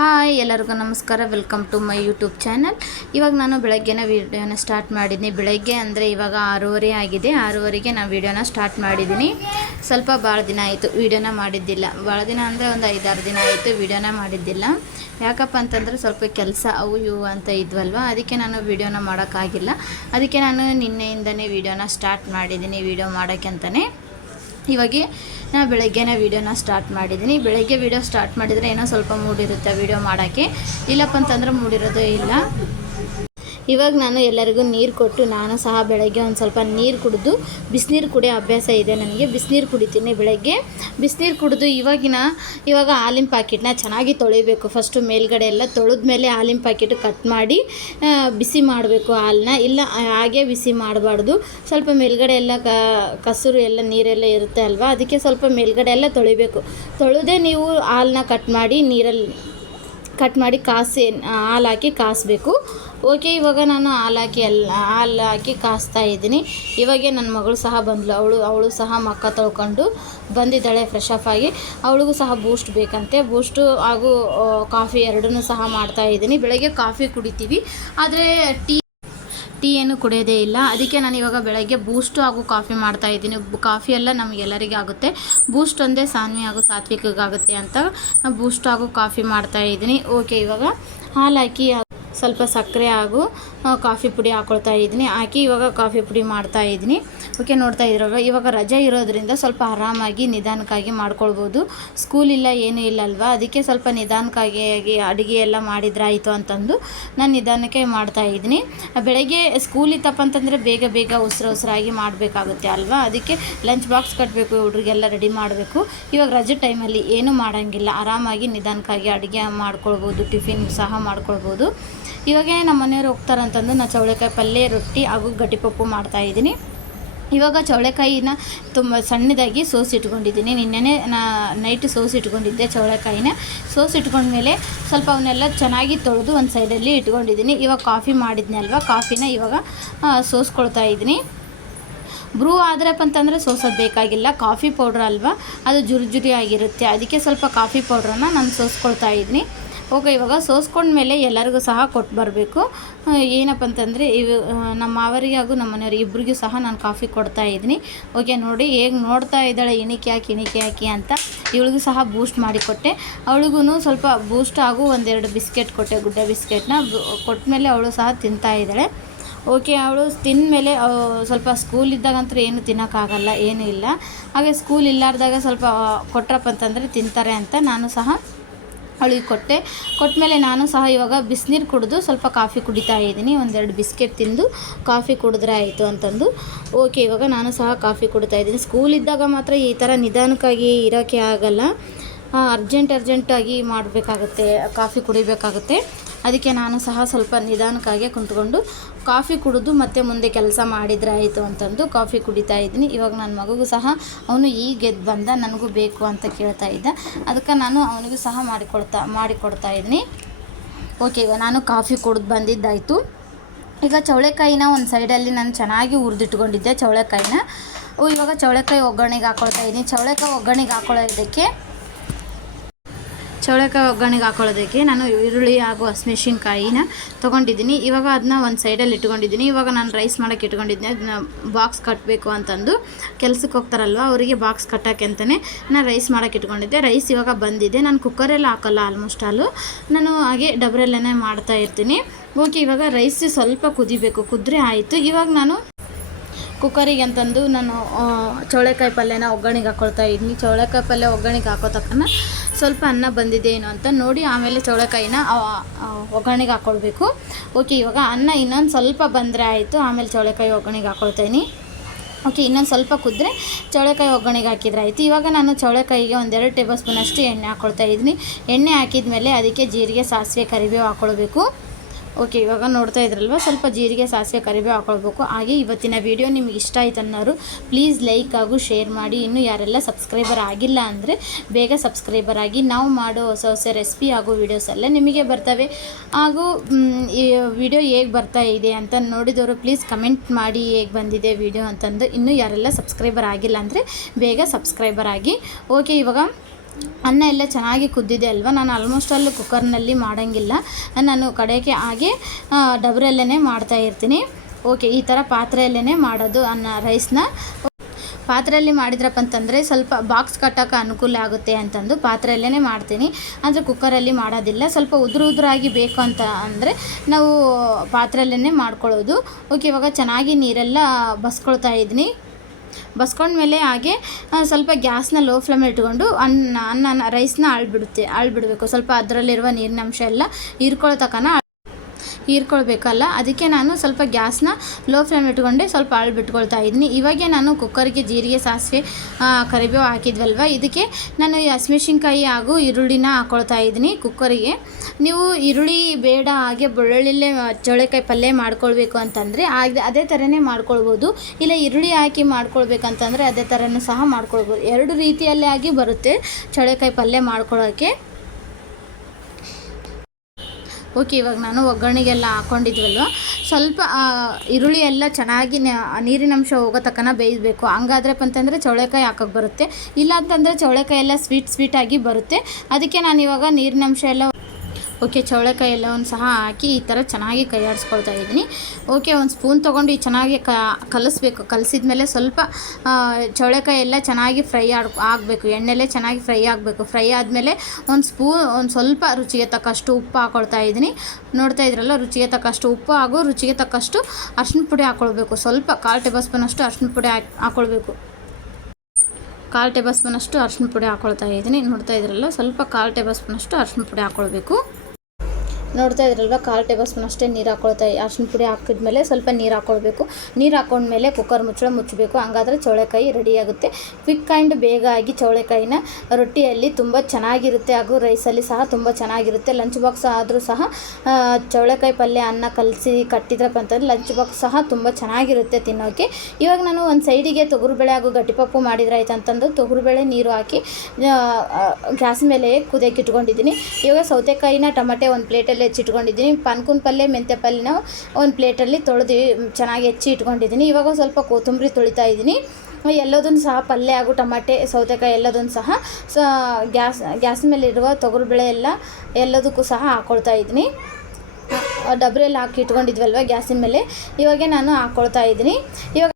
Hi ಎಲ್ಲರಿಗೂ ನಮಸ್ಕಾರ. Welcome to my YouTube channel. ಇವಾಗ ನಾನು ಬೆಳಗ್ಗೆನ ವೀಡಿಯೋನ ಸ್ಟಾರ್ಟ್ ಮಾಡಿದ್ದೀನಿ. ಬೆಳಗ್ಗೆ ಅಂದರೆ ಇವಾಗ 6:30 ಆಗಿದೆ. 6:30ಗೆ ನಾನು ವೀಡಿಯೋನ ಸ್ಟಾರ್ಟ್ ಮಾಡಿದ್ದೀನಿ. ಸ್ವಲ್ಪ ಭಾಳ ದಿನ ಆಯಿತು ವೀಡಿಯೋನ ಮಾಡಿದ್ದಿಲ್ಲ. ಭಾಳ ದಿನ ಅಂದರೆ ಒಂದು 5-6 ದಿನ ಆಯಿತು ವೀಡಿಯೋನ ಮಾಡಿದ್ದಿಲ್ಲ. ಯಾಕಪ್ಪ ಅಂತಂದರೆ ಸ್ವಲ್ಪ ಕೆಲಸ ಅವು ಇವು ಅಂತ ಇದ್ವಲ್ವ, ಅದಕ್ಕೆ ನಾನು ವೀಡಿಯೋನ ಮಾಡೋಕ್ಕಾಗಿಲ್ಲ. ಅದಕ್ಕೆ ನಾನು ನಿನ್ನೆಯಿಂದನೇ ವೀಡಿಯೋನ ಸ್ಟಾರ್ಟ್ ಮಾಡಿದ್ದೀನಿ ವೀಡಿಯೋ ಮಾಡೋಕ್ಕೆ ಅಂತಲೇ. ಇವಾಗ ನಾನು ಬೆಳಗ್ಗೆನೇ ವೀಡಿಯೋನ ಸ್ಟಾರ್ಟ್ ಮಾಡಿದ್ದೀನಿ. ಬೆಳಗ್ಗೆ ವೀಡಿಯೋ ಸ್ಟಾರ್ಟ್ ಮಾಡಿದರೆ ಏನೋ ಸ್ವಲ್ಪ ಮೂಡಿರುತ್ತೆ ವೀಡಿಯೋ ಮಾಡೋಕ್ಕೆ, ಇಲ್ಲಪ್ಪ ಅಂತಂದ್ರೆ ಮೂಡಿರೋದೇ ಇಲ್ಲ. ಇವಾಗ ನಾನು ಎಲ್ಲರಿಗೂ ನೀರು ಕೊಟ್ಟು ನಾನು ಸಹ ಬೆಳಗ್ಗೆ ಒಂದು ಸ್ವಲ್ಪ ನೀರು ಕುಡಿದು, ಬಿಸಿನೀರು ಕುಡಿಯೋ ಅಭ್ಯಾಸ ಇದೆ ನನಗೆ. ಬಿಸಿನೀರು ಕುಡಿತೀನಿ ಬೆಳಗ್ಗೆ. ಬಿಸಿನೀರು ಕುಡಿದು ಇವಾಗ ಹಾಲಿನ ಪ್ಯಾಕೆಟ್ನ ಚೆನ್ನಾಗಿ ತೊಳಿಬೇಕು. ಫಸ್ಟು ಮೇಲ್ಗಡೆ ಎಲ್ಲ ತೊಳೆದ್ಮೇಲೆ ಹಾಲಿನ ಪ್ಯಾಕೆಟ್ ಕಟ್ ಮಾಡಿ ಬಿಸಿ ಮಾಡಬೇಕು ಹಾಲನ್ನ. ಇಲ್ಲ ಹಾಗೆ ಬಿಸಿ ಮಾಡಬಾರ್ದು. ಸ್ವಲ್ಪ ಮೇಲ್ಗಡೆ ಎಲ್ಲ ಕಸರು ಎಲ್ಲ ನೀರೆಲ್ಲ ಇರುತ್ತೆ ಅಲ್ವಾ, ಅದಕ್ಕೆ ಸ್ವಲ್ಪ ಮೇಲ್ಗಡೆ ಎಲ್ಲ ತೊಳಿಬೇಕು. ತೊಳೆದೇ ನೀವು ಹಾಲನ್ನ ಕಟ್ ಮಾಡಿ ನೀರಲ್ಲಿ ಹಾಲು ಹಾಕಿ ಕಾಸಬೇಕು. ಓಕೆ, ಇವಾಗ ನಾನು ಹಾಲು ಹಾಕಿ ಕಾಸ್ತಾ ಇದ್ದೀನಿ. ಇವಾಗೆ ನನ್ನ ಮಗಳು ಸಹ ಬಂದಳು. ಅವಳು ಸಹ ಮುಖ ತೊಳ್ಕೊಂಡು ಬಂದಿದ್ದಾಳೆ ಫ್ರೆಶ್ ಅಪ್ ಆಗಿ. ಅವಳಿಗೂ ಸಹ ಬೂಸ್ಟ್ ಬೇಕಂತೆ. ಬೂಸ್ಟು ಹಾಗೂ ಕಾಫಿ ಎರಡನ್ನೂ ಸಹ ಮಾಡ್ತಾಯಿದ್ದೀನಿ. ಬೆಳಗ್ಗೆ ಕಾಫಿ ಕುಡಿತೀವಿ, ಆದರೆ ಟೀ ಏನು ಕುಡಿಯೋದೇ ಇಲ್ಲ. ಅದಕ್ಕೆ ನಾನು ಇವಾಗ ಬೆಳಗ್ಗೆ ಬೂಸ್ಟು ಹಾಗೂ ಕಾಫಿ ಮಾಡ್ತಾಯಿದ್ದೀನಿ. ಕಾಫಿ ಎಲ್ಲ ನಮಗೆಲ್ಲರಿಗೆ ಆಗುತ್ತೆ, ಬೂಸ್ಟ್ ಒಂದೇ ಸಾನ್ವಿ ಹಾಗೂ ಸಾತ್ವಿಕಗಾಗುತ್ತೆ ಅಂತ ಬೂಸ್ಟ್ ಹಾಗೂ ಕಾಫಿ ಮಾಡ್ತಾಯಿದ್ದೀನಿ. ಓಕೆ, ಇವಾಗ ಹಾಲು ಹಾಕಿ ಸ್ವಲ್ಪ ಸಕ್ಕರೆ ಹಾಗೂ ಕಾಫಿ ಪುಡಿ ಹಾಕ್ಕೊಳ್ತಾ ಇದ್ದೀನಿ. ಇವಾಗ ಕಾಫಿ ಪುಡಿ ಮಾಡ್ತಾಯಿದ್ದೀನಿ. ಓಕೆ, ನೋಡ್ತಾ ಇದ್ರಲ್ವ, ಇವಾಗ ರಜೆ ಇರೋದ್ರಿಂದ ಸ್ವಲ್ಪ ಆರಾಮಾಗಿ ನಿಧಾನಕ್ಕಾಗಿ ಮಾಡ್ಕೊಳ್ಬೋದು. ಸ್ಕೂಲ್ ಇಲ್ಲ ಏನೂ ಇಲ್ಲ ಅಲ್ವಾ, ಅದಕ್ಕೆ ಸ್ವಲ್ಪ ನಿಧಾನಕ್ಕಾಗಿ ಅಡುಗೆ ಎಲ್ಲ ಮಾಡಿದ್ರಾಯಿತು ಅಂತಂದು ನಾನು ನಿಧಾನಕ್ಕೆ ಮಾಡ್ತಾಯಿದ್ದೀನಿ. ಬೆಳಗ್ಗೆ ಸ್ಕೂಲ್ ಇತ್ತಪ್ಪ ಅಂತಂದರೆ ಬೇಗ ಉಸಿರಾಗಿ ಮಾಡಬೇಕಾಗುತ್ತೆ ಅಲ್ವಾ, ಅದಕ್ಕೆ ಲಂಚ್ ಬಾಕ್ಸ್ ಕಟ್ಟಬೇಕು, ಹುಡುಗರಿಗೆಲ್ಲ ರೆಡಿ ಮಾಡಬೇಕು. ಇವಾಗ ರಜೆ ಟೈಮಲ್ಲಿ ಏನೂ ಮಾಡೋಂಗಿಲ್ಲ, ಆರಾಮಾಗಿ ನಿಧಾನಕ್ಕಾಗಿ ಅಡುಗೆ ಮಾಡ್ಕೊಳ್ಬೋದು, ಟಿಫಿನ್ ಸಹ ಮಾಡ್ಕೊಳ್ಬೋದು. ಇವಾಗ ನಮ್ಮ ಮನೆಯವ್ರು ಹೋಗ್ತಾರಂತಂದು ನಾನು ಚೌಳೆಕಾಯಿ ಪಲ್ಯ, ರೊಟ್ಟಿ ಹಾಗೂ ಗಟ್ಟಿಪಪ್ಪು ಮಾಡ್ತಾಯಿದ್ದೀನಿ. ಇವಾಗ ಚೌಳೆಕಾಯಿನ ತುಂಬ ಸಣ್ಣದಾಗಿ ಸೋಸಿಟ್ಕೊಂಡಿದ್ದೀನಿ. ನಿನ್ನೆನೇ ನೈಟ್ ಸೋಸಿಟ್ಕೊಂಡಿದ್ದೆ ಚೌಳೆಕಾಯಿನ. ಸೋಸಿಟ್ಕೊಂಡ್ಮೇಲೆ ಸ್ವಲ್ಪ ಅವನ್ನೆಲ್ಲ ಚೆನ್ನಾಗಿ ತೊಳೆದು ಒಂದು ಸೈಡಲ್ಲಿ ಇಟ್ಕೊಂಡಿದ್ದೀನಿ. ಇವಾಗ ಕಾಫಿ ಮಾಡಿದ್ನಲ್ವ, ಕಾಫಿನ ಇವಾಗ ಸೋಸ್ಕೊಳ್ತಾ ಇದ್ದೀನಿ. ಬ್ರೂ ಆದ್ರಪ್ಪ ಅಂತಂದರೆ ಸೋಸೋದು ಬೇಕಾಗಿಲ್ಲ. ಕಾಫಿ ಪೌಡ್ರ್ ಅಲ್ವಾ, ಅದು ಜುರಿ ಆಗಿರುತ್ತೆ, ಅದಕ್ಕೆ ಸ್ವಲ್ಪ ಕಾಫಿ ಪೌಡ್ರನ್ನು ನಾನು ಸೋಸ್ಕೊಳ್ತಾ ಇದ್ದೀನಿ. ಓಕೆ, ಇವಾಗ ಸೋಸ್ಕೊಂಡ್ಮೇಲೆ ಎಲ್ಲರಿಗೂ ಸಹ ಕೊಟ್ಟು ಬರಬೇಕು. ಏನಪ್ಪ ಅಂತಂದರೆ ನಮ್ಮ ಮಾವರಿಗೆ ಹಾಗೂ ನಮ್ಮ ಮನೆಯವ್ರಿಗೆ ಇಬ್ಬರಿಗೂ ಸಹ ನಾನು ಕಾಫಿ ಕೊಡ್ತಾ ಇದ್ದೀನಿ. ಓಕೆ, ನೋಡಿ ಹೇಗೆ ನೋಡ್ತಾ ಇದ್ದಾಳೆ, ಇಣಿಕೆ ಹಾಕಿ ಅಂತ. ಇವಳಿಗೂ ಸಹ ಬೂಸ್ಟ್ ಮಾಡಿಕೊಟ್ಟೆ. ಅವಳಿಗೂ ಸ್ವಲ್ಪ ಬೂಸ್ಟ್ ಹಾಗೂ ಒಂದೆರಡು ಬಿಸ್ಕೆಟ್ ಕೊಟ್ಟೆ, ಗುಡ್ಡೆ ಬಿಸ್ಕೆಟ್ನ ಕೊಟ್ಟಮೇಲೆ ಅವಳು ಸಹ ತಿಂತಾ ಇದ್ದಾಳೆ. ಓಕೆ, ಅವಳು ತಿಂದಮೇಲೆ ಸ್ವಲ್ಪ ಸ್ಕೂಲ್ ಇದ್ದಾಗಂತೂ ಏನು ತಿನ್ನೋಕ್ಕಾಗಲ್ಲ, ಏನೂ ಇಲ್ಲ. ಹಾಗೆ ಸ್ಕೂಲ್ ಇಲ್ಲಾರ್ದಾಗ ಸ್ವಲ್ಪ ಕೊಟ್ರಪ್ಪ ಅಂತಂದರೆ ತಿಂತಾರೆ ಅಂತ ನಾನು ಸಹ ಅವಳಿಗೆ ಕೊಟ್ಟಮೇಲೆ ನಾನು ಸಹ ಇವಾಗ ಬಿಸಿನೀರು ಕುಡಿದು ಸ್ವಲ್ಪ ಕಾಫಿ ಕುಡಿತಾ ಇದ್ದೀನಿ. ಒಂದೆರಡು ಬಿಸ್ಕೆಟ್ ತಿಂದು ಕಾಫಿ ಕುಡಿದ್ರೆ ಆಯಿತು ಅಂತಂದು. ಓಕೆ, ಇವಾಗ ನಾನು ಸಹ ಕಾಫಿ ಕುಡಿತಾ ಇದ್ದೀನಿ. ಸ್ಕೂಲ್ ಇದ್ದಾಗ ಮಾತ್ರ ಈ ಥರ ನಿಧಾನಕ್ಕಾಗಿ ಇರೋಕ್ಕೆ ಆಗಲ್ಲ, ಅರ್ಜೆಂಟಾಗಿ ಮಾಡಬೇಕಾಗುತ್ತೆ, ಕಾಫಿ ಕುಡಿಬೇಕಾಗುತ್ತೆ. ಅದಕ್ಕೆ ನಾನು ಸಹ ಸ್ವಲ್ಪ ನಿಧಾನಕ್ಕಾಗಿ ಕುಂತ್ಕೊಂಡು ಕಾಫಿ ಕುಡಿದು ಮತ್ತೆ ಮುಂದೆ ಕೆಲಸ ಮಾಡಿದರೆ ಆಯಿತು ಅಂತಂದು ಕಾಫಿ ಕುಡಿತಾ ಇದ್ದೀನಿ. ಇವಾಗ ನನ್ನ ಮಗುಗೂ ಸಹ ಅವನು ಈಗ ಎದ್ದು ಬಂದ, ನನಗೂ ಬೇಕು ಅಂತ ಕೇಳ್ತಾ ಇದ್ದ, ಅದಕ್ಕೆ ನಾನು ಅವನಿಗೂ ಸಹ ಮಾಡಿಕೊಡ್ತಾ ಇದ್ದೀನಿ. ಓಕೆ, ಇವಾಗ ನಾನು ಕಾಫಿ ಕುಡಿದು ಬಂದಿದ್ದಾಯಿತು. ಈಗ ಚೌಳೆಕಾಯಿನ ಒಂದು ಸೈಡಲ್ಲಿ ನಾನು ಚೆನ್ನಾಗಿ ಹುರಿದಿಟ್ಕೊಂಡಿದ್ದೆ ಚೌಳೆಕಾಯಿನ. ಇವಾಗ ಚೌಳೆಕಾಯಿ ಒಗ್ಗರಣೆಗೆ ಹಾಕ್ಕೊಳ್ತಾ ಇದ್ದೀನಿ. ಚೌಳೆಕಾಯಿ ಒಗ್ಗರಣೆಗೆ ಹಾಕೊಳ್ಳೋದಕ್ಕೆ ನಾನು ಈರುಳ್ಳಿ ಹಾಗೂ ಹಸಿಮೆಣ್ಸಿನ್ಕಾಯಿನ ತೊಗೊಂಡಿದ್ದೀನಿ. ಇವಾಗ ಅದನ್ನ ಒಂದು ಸೈಡಲ್ಲಿ ಇಟ್ಕೊಂಡಿದ್ದೀನಿ. ಇವಾಗ ನಾನು ರೈಸ್ ಮಾಡೋಕ್ಕೆ ಇಟ್ಕೊಂಡಿದ್ದೀನಿ. ಅದನ್ನ ಬಾಕ್ಸ್ ಕಟ್ಟಬೇಕು ಅಂತಂದು ಕೆಲ್ಸಕ್ಕೆ ಹೋಗ್ತಾರಲ್ವ, ಅವರಿಗೆ ಬಾಕ್ಸ್ ಕಟ್ಟೋಕ್ಕೆ ಅಂತಲೇ ನಾನು ರೈಸ್ ಮಾಡೋಕ್ಕೆ ಇಟ್ಕೊಂಡಿದ್ದೆ. ರೈಸ್ ಇವಾಗ ಬಂದಿದೆ. ನಾನು ಕುಕ್ಕರಲ್ಲಿ ಹಾಕೋಲ್ಲ, ಆಲ್ಮೋಸ್ಟ್ ನಾನು ಹಾಗೆ ಡಬ್ರಲ್ಲೇ ಮಾಡ್ತಾ ಇರ್ತೀನಿ. ಓಕೆ, ಇವಾಗ ರೈಸ್ ಸ್ವಲ್ಪ ಕುದಿದ್ರೆ ಆಯಿತು. ಇವಾಗ ನಾನು ಕುಕ್ಕರಿಗೆ ಅಂತಂದು ನಾನು ಚೌಳೆಕಾಯಿ ಪಲ್ಯನ ಒಗ್ಗರಣೆಗೆ ಹಾಕ್ಕೊಳ್ತಾ ಇದ್ದೀನಿ. ಚೌಳೆಕಾಯಿ ಪಲ್ಯ ಒಗ್ಗರಣೆಗೆ ಹಾಕೋ ತಕ್ಕನ ಸ್ವಲ್ಪ ಅನ್ನ ಬಂದಿದೆ ಏನು ಅಂತ ನೋಡಿ ಆಮೇಲೆ ಚೌಳೆಕಾಯಿನ ಒಗ್ಗರಣೆಗೆ ಹಾಕ್ಕೊಳ್ಬೇಕು. ಓಕೆ, ಇವಾಗ ಅನ್ನ ಇನ್ನೊಂದು ಸ್ವಲ್ಪ ಬಂದರೆ ಆಯಿತು, ಆಮೇಲೆ ಚೌಳೆಕಾಯಿ ಒಗ್ಗರಣೆಗೆ ಹಾಕ್ಕೊಳ್ತೀನಿ. ಓಕೆ, ಇನ್ನೊಂದು ಸ್ವಲ್ಪ ಕುದ್ರೆ ಚೌಳೆಕಾಯಿ ಒಗ್ಗರಣೆಗೆ ಹಾಕಿದ್ರೆ ಆಯಿತು. ಇವಾಗ ನಾನು ಚೌಳೆಕಾಯಿಗೆ 1-2 ಟೇಬಲ್ ಸ್ಪೂನಷ್ಟು ಎಣ್ಣೆ ಹಾಕ್ಕೊಳ್ತಾ ಇದ್ದೀನಿ. ಎಣ್ಣೆ ಹಾಕಿದ ಮೇಲೆ ಅದಕ್ಕೆ ಜೀರಿಗೆ, ಸಾಸಿವೆ, ಕರಿಬೇವು ಹಾಕ್ಕೊಳ್ಬೇಕು. ಓಕೆ, ಇವಾಗ ನೋಡ್ತಾ ಇದ್ರಲ್ವ, ಸ್ವಲ್ಪ ಜೀರಿಗೆ, ಸಾಸಿವೆ, ಕರಿಬೇವು ಹಾಕ್ಕೊಳ್ಬೇಕು. ಹಾಗೆ ಇವತ್ತಿನ ವಿಡಿಯೋ ನಿಮ್ಗೆ ಇಷ್ಟ ಆಯ್ತು ಅನ್ನೋರು ಪ್ಲೀಸ್ ಲೈಕ್ ಹಾಗೂ ಶೇರ್ ಮಾಡಿ. ಇನ್ನೂ ಯಾರೆಲ್ಲ ಸಬ್ಸ್ಕ್ರೈಬರ್ ಆಗಿಲ್ಲ ಅಂದರೆ ಬೇಗ ಸಬ್ಸ್ಕ್ರೈಬರ್ ಆಗಿ. ನಾವು ಮಾಡೋ ಹೊಸ ರೆಸಿಪಿ ಹಾಗೂ ವೀಡಿಯೋಸ್ ಎಲ್ಲ ನಿಮಗೆ ಬರ್ತವೆ. ಹಾಗೂ ಈ ವಿಡಿಯೋ ಹೇಗೆ ಬರ್ತಾ ಇದೆ ಅಂತ ನೋಡಿದವರು ಪ್ಲೀಸ್ ಕಮೆಂಟ್ ಮಾಡಿ ಹೇಗೆ ಬಂದಿದೆ ವಿಡಿಯೋ ಅಂತಂದು. ಇನ್ನೂ ಯಾರೆಲ್ಲ ಸಬ್ಸ್ಕ್ರೈಬರ್ ಆಗಿಲ್ಲ ಅಂದರೆ ಬೇಗ ಸಬ್ಸ್ಕ್ರೈಬರ್ ಆಗಿ. ಓಕೆ, ಇವಾಗ ಅನ್ನ ಎಲ್ಲ ಚೆನ್ನಾಗಿ ಕುದ್ದಿದೆ ಅಲ್ವಾ. ನಾನು ಆಲ್ಮೋಸ್ಟ್ ಅಲ್ಲಿ ಕುಕ್ಕರ್ನಲ್ಲಿ ಮಾಡೋಂಗಿಲ್ಲ, ನಾನು ಕಡೆಗೆ ಹಾಗೆ ಡಬರಲ್ಲೇ ಮಾಡ್ತಾಯಿರ್ತೀನಿ. ಓಕೆ, ಈ ಥರ ಪಾತ್ರೆಯಲ್ಲೇ ಮಾಡೋದು ರೈಸ್ನ. ಪಾತ್ರೆಯಲ್ಲಿ ಮಾಡಿದ್ರಪ್ಪ ಅಂತಂದರೆ ಸ್ವಲ್ಪ ಬಾಕ್ಸ್ ಕಟ್ಟೋಕೆ ಅನುಕೂಲ ಆಗುತ್ತೆ ಅಂತಂದು ಪಾತ್ರೆಯಲ್ಲೇ ಮಾಡ್ತೀನಿ. ಅಂದರೆ ಕುಕ್ಕರಲ್ಲಿ ಮಾಡೋದಿಲ್ಲ. ಸ್ವಲ್ಪ ಉದುರಾಗಿ ಬೇಕು ಅಂತ ಅಂದರೆ ನಾವು ಪಾತ್ರೆಯಲ್ಲೇ ಮಾಡ್ಕೊಳ್ಳೋದು. ಓಕೆ, ಇವಾಗ ಚೆನ್ನಾಗಿ ನೀರೆಲ್ಲ ಬಸ್ಕೊಳ್ತಾ ಇದ್ದೀನಿ. ಬಸ್ಕೊಂಡ್ಮೇಲೆ ಹಾಗೆ ಸ್ವಲ್ಪ ಗ್ಯಾಸ್ನ ಲೋ ಫ್ಲೇಮ್ ಇಟ್ಕೊಂಡು ರೈಸ್ನ ಆಳ್ಬಿಡಬೇಕು. ಸ್ವಲ್ಪ ಅದರಲ್ಲಿರುವ ನೀರಿನ ಅಂಶ ಎಲ್ಲ ಹೀರ್ಕೊಳ್ಬೇಕಲ್ಲ, ಅದಕ್ಕೆ ನಾನು ಸ್ವಲ್ಪ ಗ್ಯಾಸ್ನ ಲೋ ಫ್ಲೇಮ್ ಇಟ್ಕೊಂಡೆ ಸ್ವಲ್ಪ ಬಿಟ್ಕೊಳ್ತಾ ಇದ್ದೀನಿ. ಇವಾಗೆ ನಾನು ಕುಕ್ಕರ್ಗೆ ಜೀರಿಗೆ, ಸಾಸಿವೆ, ಕರಿಬೇವು ಹಾಕಿದ್ವಲ್ವ, ಇದಕ್ಕೆ ನಾನು ಹಸಿಮೆಣ್ಸಿನ್ಕಾಯಿ ಹಾಗೂ ಈರುಳ್ಳಿನ ಹಾಕ್ಕೊಳ್ತಾ ಇದ್ದೀನಿ ಕುಕ್ಕರಿಗೆ. ನೀವು ಈರುಳ್ಳಿ ಬೇಡ ಹಾಗೆ ಬೆಳ್ಳುಳ್ಳಿಲೇ ಚೌಳೆಕಾಯಿ ಪಲ್ಯ ಮಾಡ್ಕೊಳ್ಬೇಕು ಅಂತಂದರೆ ಅದೇ ಥರನೇ ಮಾಡ್ಕೊಳ್ಬೋದು. ಇಲ್ಲ ಈರುಳ್ಳಿ ಹಾಕಿ ಮಾಡ್ಕೊಳ್ಬೇಕಂತಂದರೆ ಅದೇ ಥರನೂ ಸಹ ಮಾಡ್ಕೊಳ್ಬೋದು. ಎರಡು ರೀತಿಯಲ್ಲಿ ಆಗಿ ಬರುತ್ತೆ ಚೌಳೆಕಾಯಿ ಪಲ್ಯ ಮಾಡ್ಕೊಳ್ಳೋಕ್ಕೆ. ಓಕೆ, ಇವಾಗ ನಾನು ಒಗ್ಗರಣೆಗೆಲ್ಲ ಹಾಕ್ಕೊಂಡಿದ್ವಲ್ವ, ಸ್ವಲ್ಪ ಈರುಳ್ಳಿ ಎಲ್ಲ ಚೆನ್ನಾಗಿ ನೀರಿನಂಶ ಹೋಗೋ ತನಕ ಬೇಯಿಸಬೇಕು. ಹಂಗಾದ್ರಪ್ಪ ಅಂತಂದರೆ ಚೌಳೆಕಾಯಿ ಹಾಕೋಕ್ಕೆ ಬರುತ್ತೆ. ಇಲ್ಲ ಅಂತಂದರೆ ಚೌಳೆಕಾಯಿ ಎಲ್ಲ ಸ್ವೀಟಾಗಿ ಬರುತ್ತೆ. ಅದಕ್ಕೆ ನಾನು ಇವಾಗ ನೀರಿನಂಶ ಎಲ್ಲ ಓಕೆ, ಚೌಳೆಕಾಯಿ ಎಲ್ಲವನ್ನು ಸಹ ಹಾಕಿ ಈ ಥರ ಚೆನ್ನಾಗಿ ಕೈ ಆಡಿಸ್ಕೊಳ್ತಾ ಇದ್ದೀನಿ. ಓಕೆ, ಒಂದು ಸ್ಪೂನ್ ತೊಗೊಂಡು ಚೆನ್ನಾಗಿ ಕಲಿಸ್ಬೇಕು. ಕಲಿಸಿದ್ಮೇಲೆ ಸ್ವಲ್ಪ ಚೌಳೆಕಾಯಿ ಎಲ್ಲ ಚೆನ್ನಾಗಿ ಫ್ರೈ ಆಗಬೇಕು. ಎಣ್ಣೆಲೇ ಚೆನ್ನಾಗಿ ಫ್ರೈ ಆಗಬೇಕು. ಫ್ರೈ ಆದಮೇಲೆ ಒಂದು ಸ್ವಲ್ಪ ರುಚಿಗೆ ತಕ್ಕಷ್ಟು ಉಪ್ಪು ಹಾಕ್ಕೊಳ್ತಾ ಇದ್ದೀನಿ. ನೋಡ್ತಾ ಇದ್ರಲ್ಲ, ರುಚಿಗೆ ತಕ್ಕಷ್ಟು ಉಪ್ಪು ಹಾಗೂ ರುಚಿಗೆ ತಕ್ಕಷ್ಟು ಅರಿಶಿನ ಪುಡಿ ಹಾಕ್ಕೊಳ್ಬೇಕು. ಸ್ವಲ್ಪ 1/4 ಟೇಬಲ್ ಸ್ಪೂನಷ್ಟು ಅರಿಶಿನ ಪುಡಿ ಹಾಕ್ಕೊಳ್ಬೇಕು. 1/4 ಟೇಬಲ್ ಸ್ಪೂನಷ್ಟು ಅರಿಶಿನ ಪುಡಿ ಹಾಕ್ಕೊಳ್ತಾ ಇದ್ದೀನಿ. ನೋಡ್ತಾ ಇದ್ರಲ್ಲ, ಸ್ವಲ್ಪ 1/4 ಟೇಬಲ್ ಸ್ಪೂನಷ್ಟು ಅರಿಶಿನ ಪುಡಿ ಹಾಕ್ಕೊಳ್ಬೇಕು. ನೋಡ್ತಾ ಇದ್ರಲ್ವ, 1/4 ಟೇಬಲ್ ಸ್ಪೂನ್ ಅಷ್ಟೇ ನೀರು ಅರಿಶಿನ ಪುಡಿ ಹಾಕಿದ್ಮೇಲೆ ಸ್ವಲ್ಪ ನೀರು ಹಾಕ್ಕೊಳ್ಬೇಕು. ನೀರು ಹಾಕ್ಕೊಂಡ್ಮೇಲೆ ಕುಕ್ಕರ್ ಮುಚ್ಚಬೇಕು. ಹಂಗಾದ್ರೆ ಚೌಳೆಕಾಯಿ ರೆಡಿಯಾಗುತ್ತೆ. ಕ್ವಿಕ್ ಆ್ಯಂಡ್ ಬೇಗ ಆಗಿ ಚೌಳೆಕಾಯಿನ ರೊಟ್ಟಿಯಲ್ಲಿ ತುಂಬ ಚೆನ್ನಾಗಿರುತ್ತೆ ಹಾಗೂ ರೈಸಲ್ಲಿ ಸಹ ತುಂಬ ಚೆನ್ನಾಗಿರುತ್ತೆ. ಲಂಚ್ ಬಾಕ್ಸ್ ಆದರೂ ಸಹ ಚೌಳೆಕಾಯಿ ಪಲ್ಯ ಅನ್ನ ಕಲಸಿ ಕಟ್ಟಿದ್ರಪ್ಪ ಅಂತಂದರೆ ಲಂಚ್ ಬಾಕ್ಸ್ ಸಹ ತುಂಬ ಚೆನ್ನಾಗಿರುತ್ತೆ ತಿನ್ನೋಕ್ಕೆ. ಇವಾಗ ನಾನು ಒಂದು ಸೈಡಿಗೆ ತೊಗರುಬೇಳೆ ಹಾಗೂ ಗಟ್ಟಿಪಪ್ಪು ಮಾಡಿದ್ರಾಯ್ತು ಅಂತಂದು ತೊಗರುಬೇಳೆ ನೀರು ಹಾಕಿ ಗ್ಯಾಸ್ ಮೇಲೆ ಕುದಿಯೋಕೆ ಇಟ್ಕೊಂಡಿದ್ದೀನಿ. ಇವಾಗ ಸೌತೆಕಾಯಿನ ಟೊಮೆಟೆ ಒಂದು ಪ್ಲೇಟಲ್ಲಿ ಹೆಚ್ಚಿಟ್ಕೊಂಡಿದ್ದೀನಿ. ಪಾನ್ಕೂನ್ ಪಲ್ಯ, ಮೆಂತ್ಯ ಪಲ್ಯನ ಒಂದು ಪ್ಲೇಟಲ್ಲಿ ತೊಳೆದು ಚೆನ್ನಾಗಿ ಹೆಚ್ಚಿ ಇಟ್ಕೊಂಡಿದ್ದೀನಿ. ಇವಾಗ ಸ್ವಲ್ಪ ಕೊತ್ತಂಬರಿ ತೊಳಿತಾ ಇದ್ದೀನಿ. ಎಲ್ಲದನ್ನು ಸಹ ಪಲ್ಯ ಹಾಗೂ ಟೊಮೆಟೆ, ಸೌತೆಕಾಯಿ ಎಲ್ಲದನ್ನು ಸಹ ಗ್ಯಾಸ್ ಮೇಲೆ ಇರುವ ತೊಗರುಬೇಳೆ ಎಲ್ಲದಕ್ಕೂ ಸಹ ಹಾಕ್ಕೊಳ್ತಾ ಇದ್ದೀನಿ. ಡಬ್ರಿಯಲ್ಲಿ ಹಾಕಿ ಇಟ್ಕೊಂಡಿದ್ವಲ್ವ ಗ್ಯಾಸಿನ ಮೇಲೆ, ಇವಾಗ ನಾನು ಹಾಕ್ಕೊಳ್ತಾ ಇದ್ದೀನಿ. ಇವಾಗ